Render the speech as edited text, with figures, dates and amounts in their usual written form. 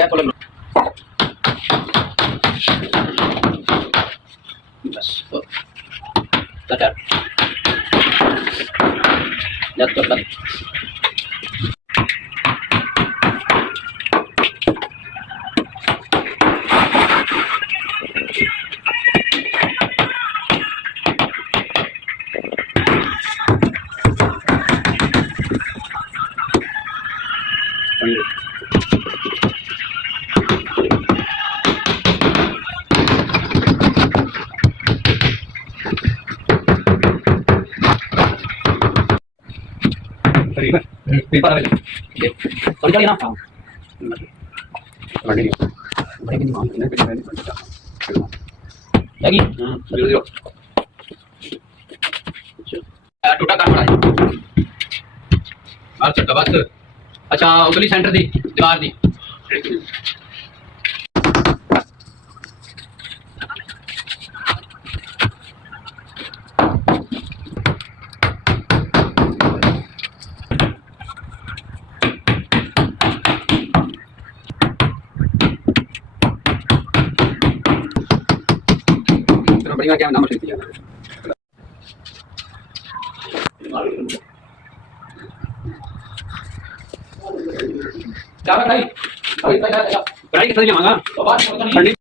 गया थोड़ा बस स्टार्ट जब तक पेपर आवे समझ लिया ना हां बड़ी बड़ी नहीं मांगी ना पेपर नहीं समझता लगी वीडियो टूटा काट पड़ा बात चक्का बस अच्छा उगली सेंटर दी दीवार दी बढ़िया क्या नाम लिख दिया क्या भाई भाई कितना मांगा तो बात